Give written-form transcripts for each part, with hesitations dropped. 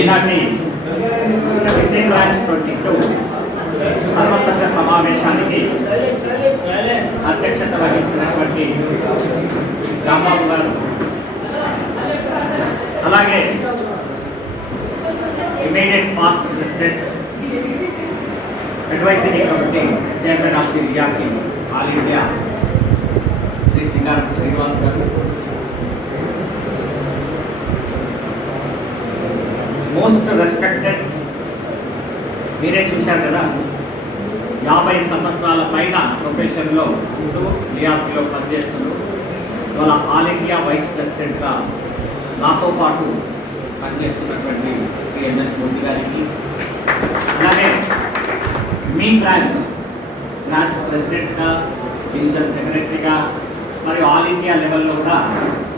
ఈనాటి Indian branch 22 సర్వసభ్య సమావేశానికి అధ్యక్షత వహించినటువంటి రాంబాబు గారు, అలాగే immediate past president advisory committee chairman of the VRP all India Shri Singaram Srinivas గారు, మోస్ట్ రెస్పెక్టెడ్, మీరే చూశారు కదా 50 సంవత్సరాల పైన ప్రొఫెషన్లో ఉంటూ విఆర్పిలో పనిచేస్తున్నారు. ఇవాళ ఆల్ ఇండియా వైస్ ప్రెసిడెంట్గా నాతో పాటు పనిచేస్తున్నటువంటి శ్రీ ఎంఎస్ మోదీ గారికి, అలాగే మీ బ్రాంచ్ ప్రెసిడెంట్గా, డివిజన్ సెక్రటరీగా మరియు ఆల్ ఇండియా లెవెల్లో కూడా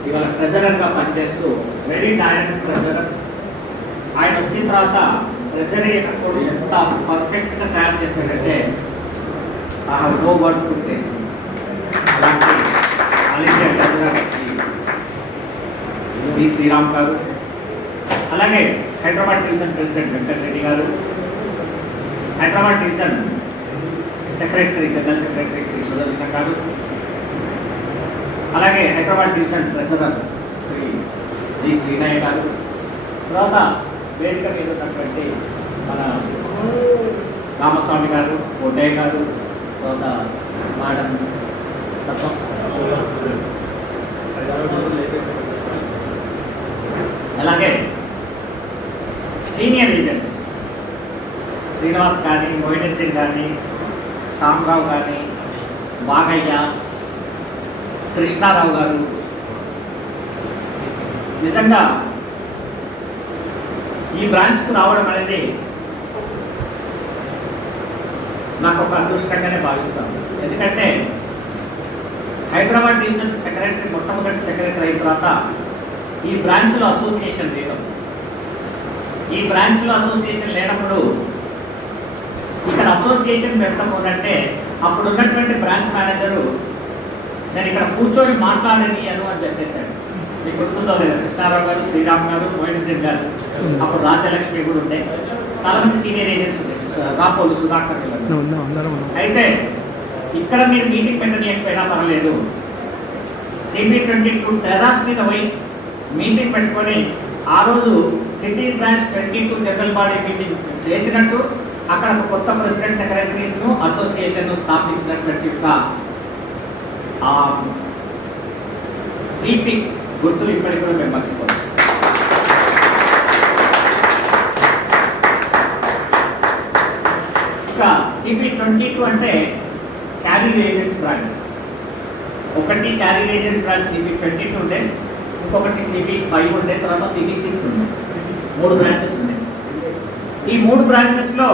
ఇవాళ ట్రెజరర్గా పనిచేస్తూ వెరీ టాలెంటెడ్ ట్రెజరర్. ఆయన వచ్చిన తర్వాత ట్రెజరీ కూడా ఎంత పర్ఫెక్ట్గా తయారు చేశాడంటే I have no words to place. అలాంటి all India treasurer V Sriram గారు, అలాగే హైదరాబాద్ డివిజన్ ప్రెసిడెంట్ వెంకటరెడ్డి గారు, Hyderabad division secretary general secretary Shri Sudarshana గారు, అలాగే Hyderabad division treasurer Shri G Srinaiah గారు, తర్వాత వేదిక మీద ఉన్నటువంటి మన రామస్వామి గారు, కోటయ్య గారు, తర్వాత మేడం అలాగే సీనియర్ లీడర్స్ శ్రీనివాస్ కానీ, మోయినుద్దీన్ కానీ, సాంబరావు కానీ, బాగయ్య, కృష్ణారావు గారు, నిజంగా ఈ బ్రాంచ్కు రావడం అనేది నాకు ఒక అదృష్టంగానే భావిస్తాను. ఎందుకంటే హైదరాబాద్ డివిజన్ సెక్రటరీ, మొట్టమొదటి సెక్రటరీ అయిన తర్వాత ఈ బ్రాంచ్లో అసోసియేషన్ లేదు. ఈ బ్రాంచ్లో అసోసియేషన్ లేనప్పుడు ఇక్కడ అసోసియేషన్ పెట్టడం అంటే అప్పుడు ఉన్నటువంటి బ్రాంచ్ మేనేజరు నేను ఇక్కడ కూర్చొని మాట్లాడనియను అని చెప్పేశాడు. మీకు గుర్తుందో లేదా? కృష్ణారావు గారు, శ్రీరామ్ గారు, మోయినుద్దీన్ గారు, అప్పుడు రాజ్యలక్ష్మి కూడా ఉండే, చాలా మంది సీనియర్ ఏజెంట్స్ ఉండే, రాపోలు సుధాకర్. అయితే ఇక్కడ మీరు మీటింగ్ పెట్టనీయకపోయినా పర్లేదు, CB22 టెర్రాస్ మీద పోయి మీటింగ్ పెట్టుకొని ఆ రోజు city branch 22 general body meeting చేసినట్టు అక్కడ కొత్త ప్రెసిడెంట్ సెక్రటరీస్ను అసోసియేషన్ను స్థాపించినటువంటి తీపి గుర్తులు ఇప్పటికి కూడా మేము మర్చిపోతాం. ఇంకా CB22 అంటే క్యారీ ఏజెంట్స్ బ్రాంచ్. ఒకటి క్యారీ ఏజెంట్ బ్రాంచ్ CB22 ఉండే, ఇంకొకటి CB5 ఉండే, తర్వాత CB6 ఉంది. 3 బ్రాంచెస్ ఉన్నాయి. ఈ 3 బ్రాంచెస్లో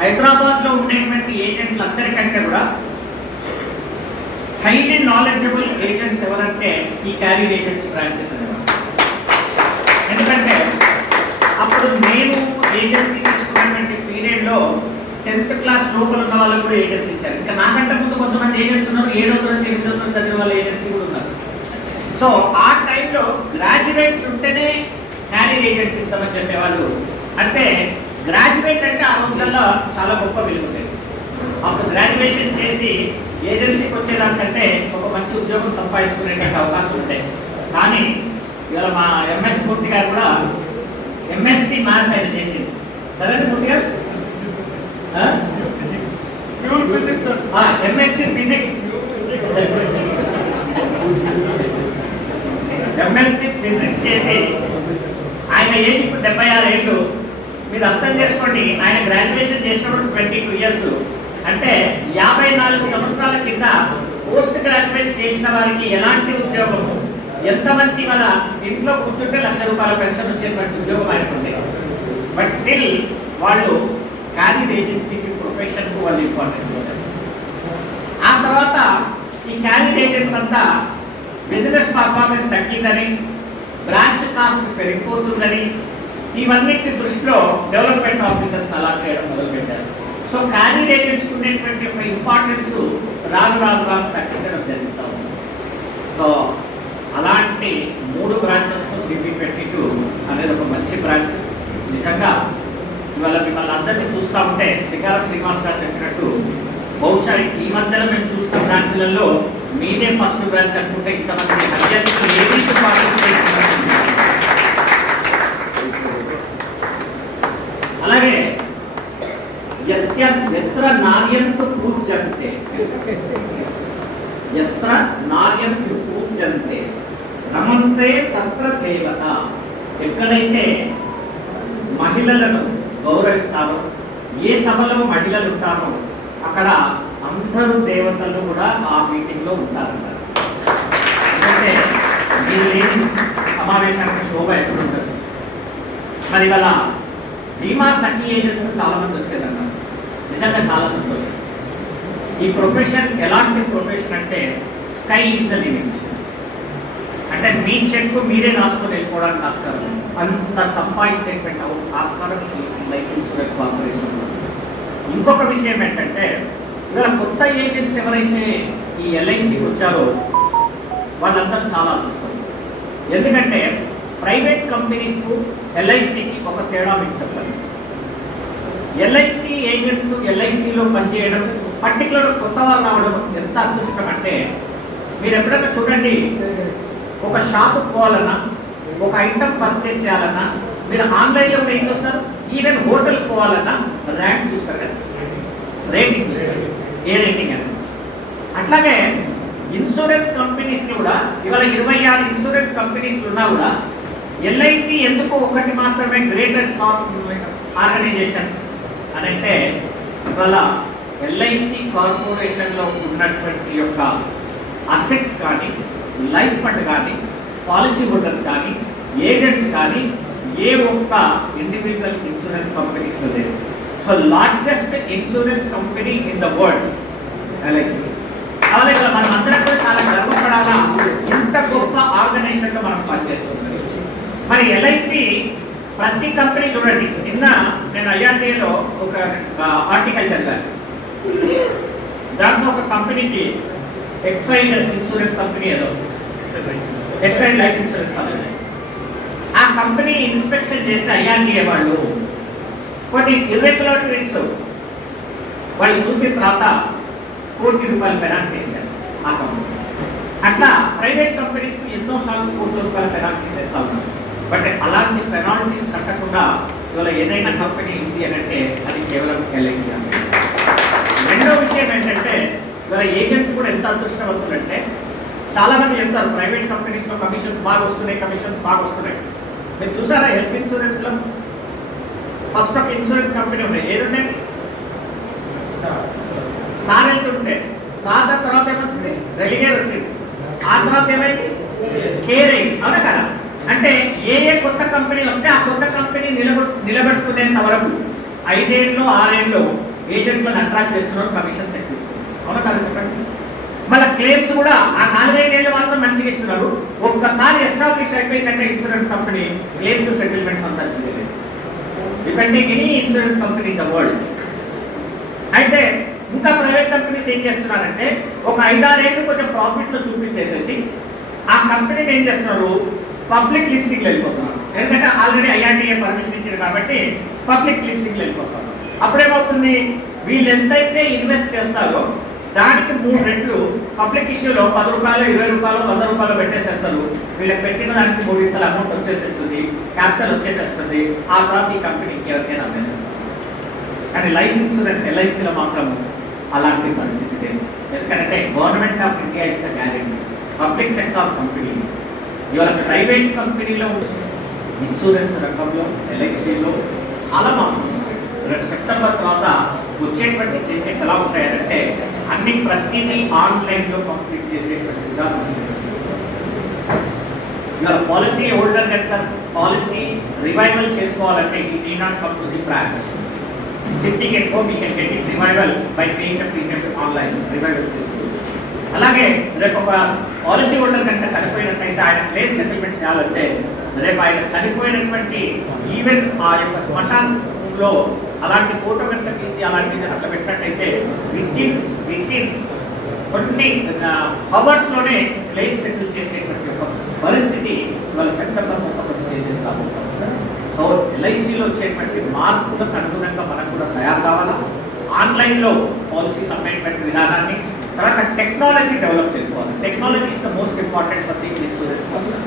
హైదరాబాద్లో ఉండేటువంటి ఏజెంట్లు అందరికంటే కూడా హైలీ నాలెడ్జబుల్ ఏజెంట్స్ ఎవరంటే ఈ క్యారీ ఏజెంట్స్ బ్రాంచెస్ అనేవారు. ఎందుకంటే అప్పుడు నేను ఏజెన్సీ తీసుకున్నటువంటి పీరియడ్లో 10th క్లాస్ లోపల ఉన్న వాళ్ళకు కూడా ఏజెన్సీ ఇచ్చారు. ఇంకా నాకంటే ముందు కొంతమంది ఏజెంట్స్ ఉన్నారు, 7వ తరగతి 8వ తరగతి చదివిన వాళ్ళ ఏజెన్సీ కూడా ఉన్నారు. సో ఆ టైంలో గ్రాడ్యుయేట్స్ ఉంటేనే క్యారీ ఏజెన్సీ ఇస్తామని చెప్పేవాళ్ళు. అంటే గ్రాడ్యుయేట్ అంటే ఆ రోజుల్లో చాలా గొప్ప విలువ ఉండేది. అప్పుడు గ్రాడ్యుయేషన్ చేసి ఏజెన్సీకి వచ్చేదానికంటే ఒక మంచి ఉద్యోగం సంపాదించుకునేటువంటి అవకాశం ఉంటాయి. కానీ ఇవాళ మా ఎంఎస్ మూర్తి గారు కూడా MSc మ్యాథ్స్ ఆయన చేసింది కదండి మూర్తి గారు? MSc ఫిజిక్స్, MSc ఫిజిక్స్ చేసి ఆయన ఏజ్ ఇప్పుడు 76 ఏళ్ళు. మీరు అర్థం చేసుకోండి, ఆయన గ్రాడ్యుయేషన్ చేసినప్పుడు 22 ఇయర్స్. అంటే 54 సంవత్సరాల కింద పోస్ట్ గ్రాడ్యుయేట్ చేసిన వారికి ఎలాంటి ఉద్యోగము, ఎంత మంచి మన ఇంట్లో కూర్చుంటే ₹1,00,000 పెన్షన్ వచ్చేటువంటి ఉద్యోగం ఆయనకుంది. బట్ స్టిల్ వాళ్ళు క్యారీ ఏజెన్సీకి, ప్రొఫెషన్కు వాళ్ళు ఇంపార్టెన్స్ ఇచ్చారు. ఆ తర్వాత ఈ క్యారీ ఏజెంట్స్ అంతా బిజినెస్ పర్ఫార్మెన్స్ తగ్గిందని, బ్రాంచ్ కాస్ట్ పెరిగిపోతుందని, ఇవన్నిటి దృష్టిలో డెవలప్మెంట్ ఆఫీసర్స్ అలా చేయడం మొదలుపెట్టారు. సో క్యారీ ఏజెంట్స్ ఉండేటువంటి ఒక ఇంపార్టెన్స్ రాను తగ్గించడం జరుగుతూ ఉంది. సో అలాంటి 3 బ్రాంచెస్తో CB22 అనేది ఒక బ్రాంచ్. నిజంగా ఇవాళ మిమ్మల్ని అందరినీ చూస్తూ ఉంటే శ్రీకారం శ్రీనివాస్ గారు చెప్పినట్టు బహుశా ఈ మధ్యలో మేము చూస్తున్న బ్రాంచ్లలో మీదే ఫస్ట్ బ్రాంచ్ అనుకుంటే ఇంతమంది హైయెస్ట్ లేడీస్ పార్టిసిపేట్. అలాగే ఎత్ర నార్యంతు పూజ్యంతే, ఎత్ర నార్యంతు పూజ్యంతే రమంతే తత్ర దేవత. ఎక్కడైతే మహిళలను గౌరవిస్తారో, ఏ సభలో మహిళలు ఉంటారో అక్కడ అందరూ దేవతలు కూడా ఆ మీటింగ్లో ఉంటారన్నారు. అంటే మీరు లేని సమావేశానికి శోభ ఎక్కడుంటారు. మరి ఇవాళ బీమా సఖీ ఏజెంట్స్ చాలా మంది వచ్చారన్నారు. నిజంగా చాలా సంతోషం. ఈ ప్రొఫెషన్ ఎలాంటి ప్రొఫెషన్ అంటే స్కై ఈజ్ ద లిమిట్. అంటే మీ చెక్కు మీరే రాసుకొని వెళ్ళిపోవడానికి ఆస్కారం, అంత సంపాదించేటువంటి ఆస్కారం లైఫ్ ఇన్సూరెన్స్ కార్పొరేషన్. ఇంకొక విషయం ఏంటంటే ఇవాళ కొత్త ఏజెంట్స్ ఎవరైతే ఈ ఎల్ఐసికి వచ్చారో వాళ్ళందరూ చాలా అదృష్టం. ఎందుకంటే ప్రైవేట్ కంపెనీస్కు ఎల్ఐసికి ఒక తేడా మీకు చెప్పాలి. ఎల్ఐసి ఏజెంట్స్ ఎల్ఐసిలో పనిచేయడం, పర్టికులర్ కొత్త వాళ్ళు రావడం ఎంత అదృష్టం అంటే, మీరు ఎప్పుడైనా చూడండి, ఒక షాపుకి పోవాలన్నా, ఒక ఐటమ్ పర్చేస్ చేయాలన్నా మీరు ఆన్లైన్లో కూడా ఏం చూస్తారు, ఈవెన్ హోటల్కి పోవాలన్నా ర్యాంక్ చూస్తారు కదా, రేటింగ్ చూస్తారు, ఏ రేటింగ్ అని. అట్లాగే ఇన్సూరెన్స్ కంపెనీస్ కూడా ఇవాళ 26 ఇన్సూరెన్స్ కంపెనీస్ ఉన్నా కూడా ఎల్ఐసి ఎందుకు ఒకటి మాత్రమే గ్రేటర్ ఆర్గనైజేషన్ అని అంటే, ఇవాళ ఎల్ఐసి కార్పొరేషన్లో ఉన్నటువంటి యొక్క అసెట్స్ కానీ, లైఫ్ ఫండ్ కానీ, పాలసీ హోల్డర్స్ కానీ, ఏజెంట్స్ కానీ ఏ ఒక్క ఇండివిజువల్ ఇన్సూరెన్స్ కంపెనీస్లో లేదు. So largest insurance company in the world LIC. అలాగే మనం అందరం కూడా చాలా గర్వపడాలా, ఇంత గొప్ప ఆర్గనైజేషన్లో మనం పనిచేస్తున్నాం. మరి ఎల్ఐసి ప్రతి కంపెనీ చూడండి, నిన్న నేను ఐఆర్టీఏలో ఒక ఆర్టికల్ చదివాను. దాంట్లో ఒక కంపెనీకి ఎక్సైడ్ ఇన్సూరెన్స్ కంపెనీ, ఏదో ఎక్సైడ్ లైఫ్ ఇన్సూరెన్స్ కంపెనీ, ఆ కంపెనీ ఇన్స్పెక్షన్ చేస్తే ఐఆర్టీఏ వాళ్ళు కొన్ని ఇర్రెగ్యులారిటీస్ వాళ్ళు చూసిన తర్వాత ₹1 కోటి పెనాల్టీ వేశారు ఆ కంపెనీ. అట్లా ప్రైవేట్ కంపెనీస్కి ఎన్నోసార్లు ₹1 కోట్ల పెనాల్టీస్ వేస్తూ ఉన్నారు. బట్ అలాంటి పెనాల్టీస్ కట్టకుండా ఇవాళ ఏదైనా కంపెనీ ఉంది అని అంటే అది కేవలం ఎల్ఐసి. రెండో విషయం ఏంటంటే ఇవాళ ఏజెంట్ కూడా ఎంత అదృష్టవంతులంటే, చాలా మంది చెప్తారు ప్రైవేట్ కంపెనీస్లో కమిషన్స్ బాగా వస్తున్నాయి. మీరు చూసారా హెల్త్ ఇన్సూరెన్స్లో ఫస్ట్ ఒక ఇన్సూరెన్స్ కంపెనీ ఉన్నాయి, ఏదుంటే స్టార్ హెల్త్ ఉంటే, తర్వాత ఏమొచ్చింది, రెలిగేర్ వచ్చింది, ఆ తర్వాత ఏమైంది, కేర్ అయింది. అవునా కదా? అంటే ఏ కొత్త కంపెనీ వస్తే ఆ కొత్త కంపెనీ నిలబెట్టుకునేంత వరకు 5 ఏళ్ళు 6 ఏళ్ళు ఏజెంట్లను అట్రాక్ట్ చేస్తున్నారు, కమిషన్స్ ఎక్కువ ఇస్తున్నారు. అవునా కదా చెప్పండి? మళ్ళీ క్లెయిమ్స్ కూడా ఆ 4-5 ఏళ్ళు మాత్రం మంచిగా ఇస్తున్నారు. ఒక్కసారి ఎస్టాబ్లిష్ అయిపోయిందంటే ఇన్సూరెన్స్ కంపెనీ క్లెయిమ్స్ సెటిల్మెంట్స్ అంతా తెలియలేదు. You can take any insurance company in the world. అయితే ఇంకా ప్రైవేట్ కంపెనీస్ ఏం చేస్తున్నారంటే ఒక 5-6 ఏళ్ళు కొంచెం ప్రాఫిట్లో చూపించేసేసి ఆ కంపెనీని ఏం చేస్తున్నారు, పబ్లిక్ లిస్టింగ్లో వెళ్ళిపోతున్నారు. ఎందుకంటే ఆల్రెడీ ఐఆర్టీఏ పర్మిషన్ ఇచ్చారు కాబట్టి పబ్లిక్ లిస్టింగ్లో వెళ్ళిపోతున్నారు. అప్పుడేమవుతుంది, వీళ్ళు ఎంతైతే ఇన్వెస్ట్ చేస్తారో దానికి 3 రెట్లు పబ్లిక్ ఇష్యూలో ₹10, ₹20, ₹100 పెట్టేసేస్తారు. వీళ్ళకి పెట్టిన దానికి 3 ఇంతల అమౌంట్ వచ్చేసేస్తుంది, క్యాపిటల్ వచ్చేసేస్తుంది. ఆ తర్వాత ఈ కంపెనీకి ఎవరికైనా అమ్మేసేస్తారు. కానీ లైఫ్ ఇన్సూరెన్స్ ఎల్ఐసిలో మాత్రం అలాంటి పరిస్థితి లేదు. ఎందుకంటే government of India is the guarantee, public sector company. ఇవాళ ప్రైవేట్ కంపెనీలో ఇన్సూరెన్స్ రంగంలో ఎల్ఐసిలో చాలా బాగుంటుంది. సెప్టెంబర్ తర్వాత వచ్చేటువంటి చేంజెస్ ఎలా ఉంటాయంటే ప్రతిదీ ఆన్లైన్లో కంప్లీట్ చేసేటువంటి విధానం చేసేస్తుంది. ఇవాళ పాలసీ హోల్డర్ కనుక పాలసీ రివైవల్ చేసుకోవాలంటే ఈ need not come to the branch. Sitting at home you can get it revival by paying the premium online revival చేసుకోవచ్చు. అలాగే రేపు ఒక పాలసీ హోల్డర్ కనుక చనిపోయినట్టయితే ఆయన క్లెయిమ్ సెటిల్మెంట్ చేయాలంటే రేపు ఆయన చనిపోయినటువంటి ఈవెన్ ఆ యొక్క శ్మశానంలో అలాంటి ఫోటో కనుక తీసి అలాంటిది అట్లా పెట్టినట్టయితే విత్ ఇన్ కొన్ని అవర్స్లోనే క్లెయిమ్ సెటిల్ చేసేటువంటి ఒక పరిస్థితి ఇవాళ సెప్టెంబర్ 31 చేంజెస్ రాబోతుంది. మేనేజ్మెంట్ విధానాన్ని, తర్వాత టెక్నాలజీ డెవలప్ చేసుకోవాలి. Technology is the most important for the insurance person.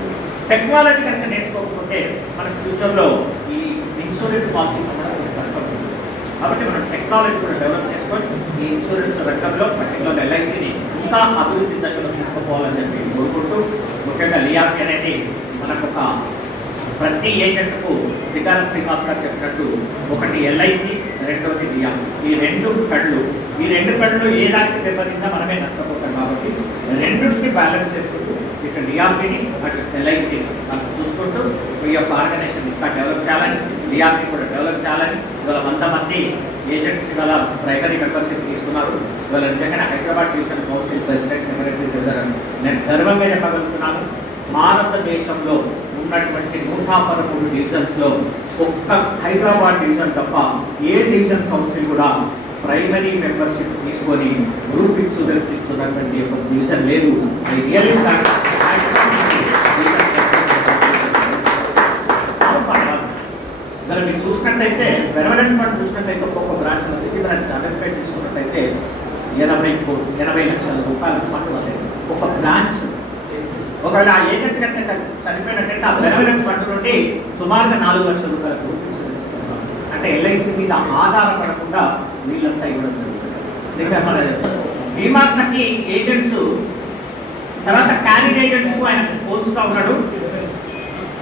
Technology కనుక నేర్చుకోకపోతే మన ఫ్యూచర్లో ఈ ఇన్సూరెన్స్ పాలసీస్ అనేది కష్టపడుతుంది. కాబట్టి మనం టెక్నాలజీ కూడా డెవలప్ చేసుకొని ఈ ఇన్సూరెన్స్ రంగంలో పర్టికులర్ ఎల్ఐసిని ఇంకా అభివృద్ధి దశలో తీసుకుపోవాలని చెప్పి కోరుకుంటూ, ముఖ్యంగా లియాఫ్ అనేది మనకు ఒక ప్రతి ఏజెంట్కు సితారం శ్రీనివాస్ గారు చెప్పినట్టు ఒకటి ఎల్ఐసి, రెండోది లియాఫ్. ఈ రెండు కళ్ళు ఏ దానికి దెబ్బతిందా మనమే నష్టపోతాం. కాబట్టి రెండింటిని బ్యాలెన్స్ చేసుకుంటూ ఇక్కడ లియాఫ్ని అటు ఎల్ఐసిని మనం చూసుకుంటూ ఈ యొక్క ఆర్గనైజేషన్ ఇంకా డెవలప్ చేయాలని, లియాఫ్ని కూడా డెవలప్ చేయాలని ఇవాళ 100 మంది ఏజెంట్స్ గల ప్రైమరీ మెంబర్షిప్ తీసుకున్నారు. ఇవాళ నిజంగానే Hyderabad division council president, secretary, treasurer నేను గర్వంగా చెప్పగలుగుతున్నాను. భారతదేశంలో ఉన్నటువంటి 113 డివిజన్స్లో ఒక్క హైదరాబాద్ డివిజన్ తప్ప ఏ డివిజన్ కౌన్సిల్ కూడా ప్రైమరీ మెంబర్షిప్ తీసుకొని గ్రూప్ ఇన్సూరెన్స్ ఇస్తున్నటువంటి ఒక డివిజన్ లేదు. మరి మీరు చూసినట్లయితే పెర్మనెంట్ ఫండ్ చూసినట్లయితే ఒక్కొక్క బ్రాంచ్ సిటీ బ్రాంచ్ అమెరికా తీసుకున్నట్లయితే 80 లక్షల రూపాయల ఫండ్ వస్తుంది ఒక బ్రాంచ్. ఒకవేళ ఆ ఏజెంట్ కనుక చనిపోయినట్టయితే ఆ పెర్మనెంట్ ఫండ్ నుండి సుమారుగా 4 లక్షల రూపాయల గ్రూప్ ఇన్సూరెన్స్ ఇస్తున్నారు. అంటే ఎల్ఐసి మీద ఆధారపడకుండా వీళ్ళంతా ఇవ్వడం జరుగుతుంది. బీమాస్కి ఏజెంట్స్ తర్వాత క్యారీడ్ ఏజెంట్స్కు ఆయన పోల్చుతూ ఉన్నాడు.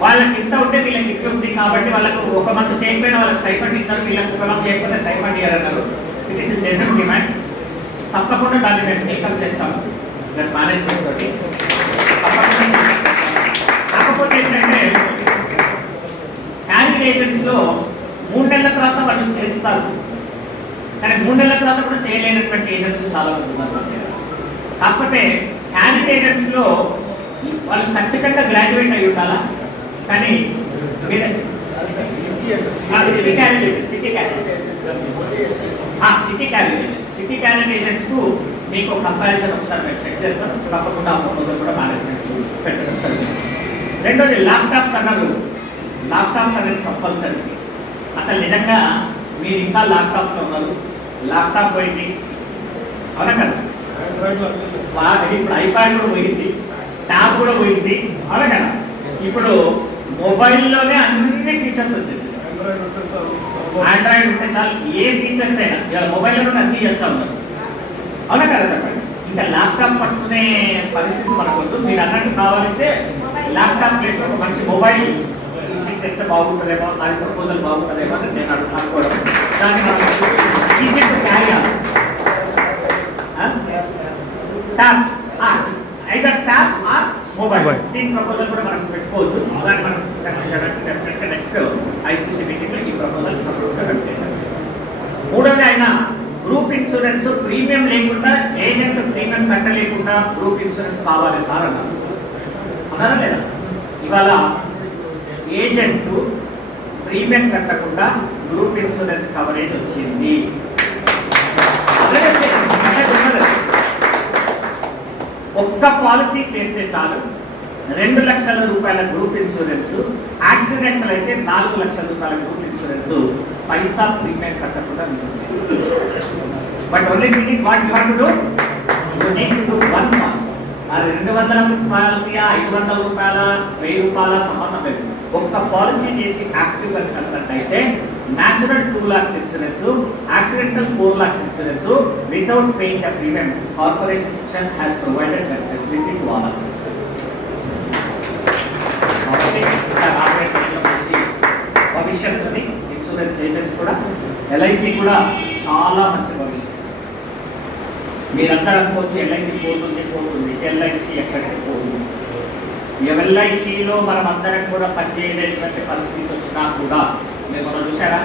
వాళ్ళకి ఇంత ఉంటే వీళ్ళకి ఇట్లా ఉంది కాబట్టి వాళ్ళకు ఒక మంత్ చేయకపోయినా వాళ్ళకి స్టైఫండ్ ఇస్తారు, వీళ్ళకి ఒక మంత్ చేయకపోతే స్టైఫండ్ ఇయ్యారన్నారు. It is general demand. తప్పకుండా దాన్ని మేము టేకప్ చేస్తాము మేనేజ్మెంట్ తోటి. కాకపోతే ఏంటంటే క్యారీడ్ ఏజెంట్స్లో 3 నెలల తర్వాత వాళ్ళు చేస్తారు, కానీ 3 నెలల తర్వాత కూడా చేయలేనటువంటి ఏజెంట్స్ చాలా మంది ఉన్నారు. కాకపోతే క్యారీడ్ ఏజెంట్స్లో వాళ్ళు ఖచ్చితంగా గ్రాడ్యుయేట్ అయి ఉండాలా, కానీ సిటీ క్యారీడ్ ఏజెంట్స్కు మీకు కంపారిజన్ ఒకసారి మేము చెక్ చేస్తాం. తప్పకుండా ప్రపోజల్ కూడా మేనేజ్మెంట్ పెట్టడం జరుగుతుంది. రెండోది ల్యాప్టాప్స్ అన్నారు. ల్యాప్టాప్స్ అనేది కంపల్సరీ. అసలు నిజంగా మీరు ఇంకా ల్యాప్టాప్లో ఉన్నారు, ల్యాప్టాప్ పోయింది అవునా కదా, ఇప్పుడు ఐప్యాడ్ కూడా పోయింది, ట్యాబ్ కూడా పోయింది అవునా కదా. ఇప్పుడు మొబైల్లోనే అన్ని ఫీచర్స్ వచ్చేసి ఆండ్రాయిడ్ ఉంటే చాలు, ఏ ఫీచర్స్ అయినా ఇవాళ మొబైల్లో అన్ని చేస్తూ ఉన్నారు అవునా కదా. చెప్పండి, ఇంకా ల్యాప్టాప్ పట్టుకునే పరిస్థితి మనకు వద్దు. మీరు అన్నట్టు కావాలిస్తే ల్యాప్టాప్ ప్లేస్లో ఒక మంచి మొబైల్ చేస్తే బాగుంటుందేమో, అది ప్రపోజల్ బాగుంటుందేమో అని నేను అనుకోవడం. దాన్ని easy to carry tab either tab or mobile. దీని ప్రపోజల్ కూడా మనం పెట్టుకోవచ్చు. దాన్ని మనం డెఫినెట్గా నెక్స్ట్ ఐసీసీ మీటింగ్లో ఈ ప్రపోజల్ మూడోది ఆయన గ్రూప్ ఇన్సూరెన్స్ ప్రీమియం లేకుండా, ఏజెంట్ ప్రీమియం కట్టలేకుండా గ్రూప్ ఇన్సూరెన్స్ కావాలి సార్ అన్నారు. అన్నారా లేదా? ఇవాళ ఏజెంట్ ప్రీమియం కట్టకుండా గ్రూప్ ఇన్సూరెన్స్ కవరేజ్ వచ్చింది. ఒక్క పాలసీ చేస్తే చాలు 2 లక్షల రూపాయల గ్రూప్ ఇన్సూరెన్స్, యాక్సిడెంటల్ అయితే 4 లక్షల రూపాయల గ్రూప్ ఇన్సూరెన్స్ పైసా ప్రీమియం కట్టకుండా but only thing is what you have to do, you need to do 1 policy. అది 200 పాలసీయా, 500 రూపాయల, 1000 రూపాయల సంబంధం లేదు. ఒక్క పాలసీ చేసి యాక్టివ్గా కట్టినట్టయితే natural 2 lakhs insurance, accidental 4 lakhs insurance without paying the premium. Corporation has provided that facility to all of us. భవిష్యత్తుని ఇన్సూరెన్స్ ఏజెంట్స్ కూడా, ఎల్ఐసి కూడా చాలా మంచి భవిష్యత్తు. మీరందరూ అనుకోవచ్చు ఎల్ఐసి పోతుంది, ఎల్ఐసి ఎక్కడికి పోతుంది. ఎల్ఐసిలో మనం అందరం కూడా పనిచేయలేటువంటి పరిస్థితి వచ్చినా కూడా మీరు మనం చూసారా,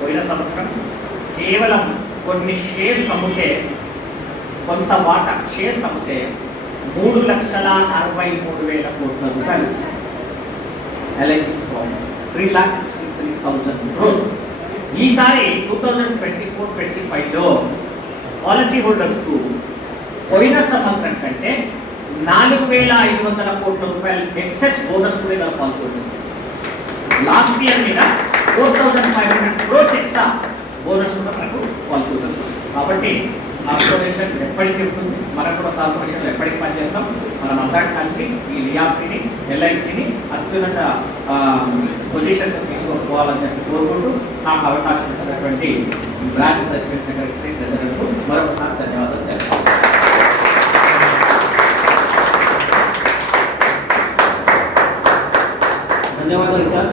పోయిన సంవత్సరం కేవలం కొన్ని షేర్స్ అమ్మితే, కొంత వాటా షేర్స్ అమ్మితే 3,63,000 కోట్ల రూపాయలు వచ్చింది. LIC 3,63,000 crores. ఈసారి 2024-25లో పాలసీ హోల్డర్స్కు పోయిన సంవత్సరం కంటే 4,500 కోట్ల రూపాయలు ఎక్సెస్ బోనస్ కూడా గల పాలసీ హోల్డర్స్. లాస్ట్ ఇయర్ మీద 4,500 crores ఎక్స్ట్రా బోనస్ కూడా మనకు పాలసీ హోల్డర్స్. కాబట్టి కార్పొరేషన్ ఎప్పటికీ ఉంటుంది, మనం కూడా కార్పొరేషన్లో ఎప్పటికీ పనిచేస్తాం. మనం అందరం కలిసి ఈ లియాఫ్ని ఎల్ఐసిని అత్యున్నత పొజిషన్తో తీసుకుపోవాలని చెప్పి కోరుకుంటూ నాకు అవకాశం ఇచ్చినటువంటి బ్రాంచ్ ప్రెసిడెంట్ సెక్రటరీ ట్రెజరర్కు మరొకసారి ధన్యవాదాలు తెలుపుతున్నాను. ధన్యవాదాలు సార్.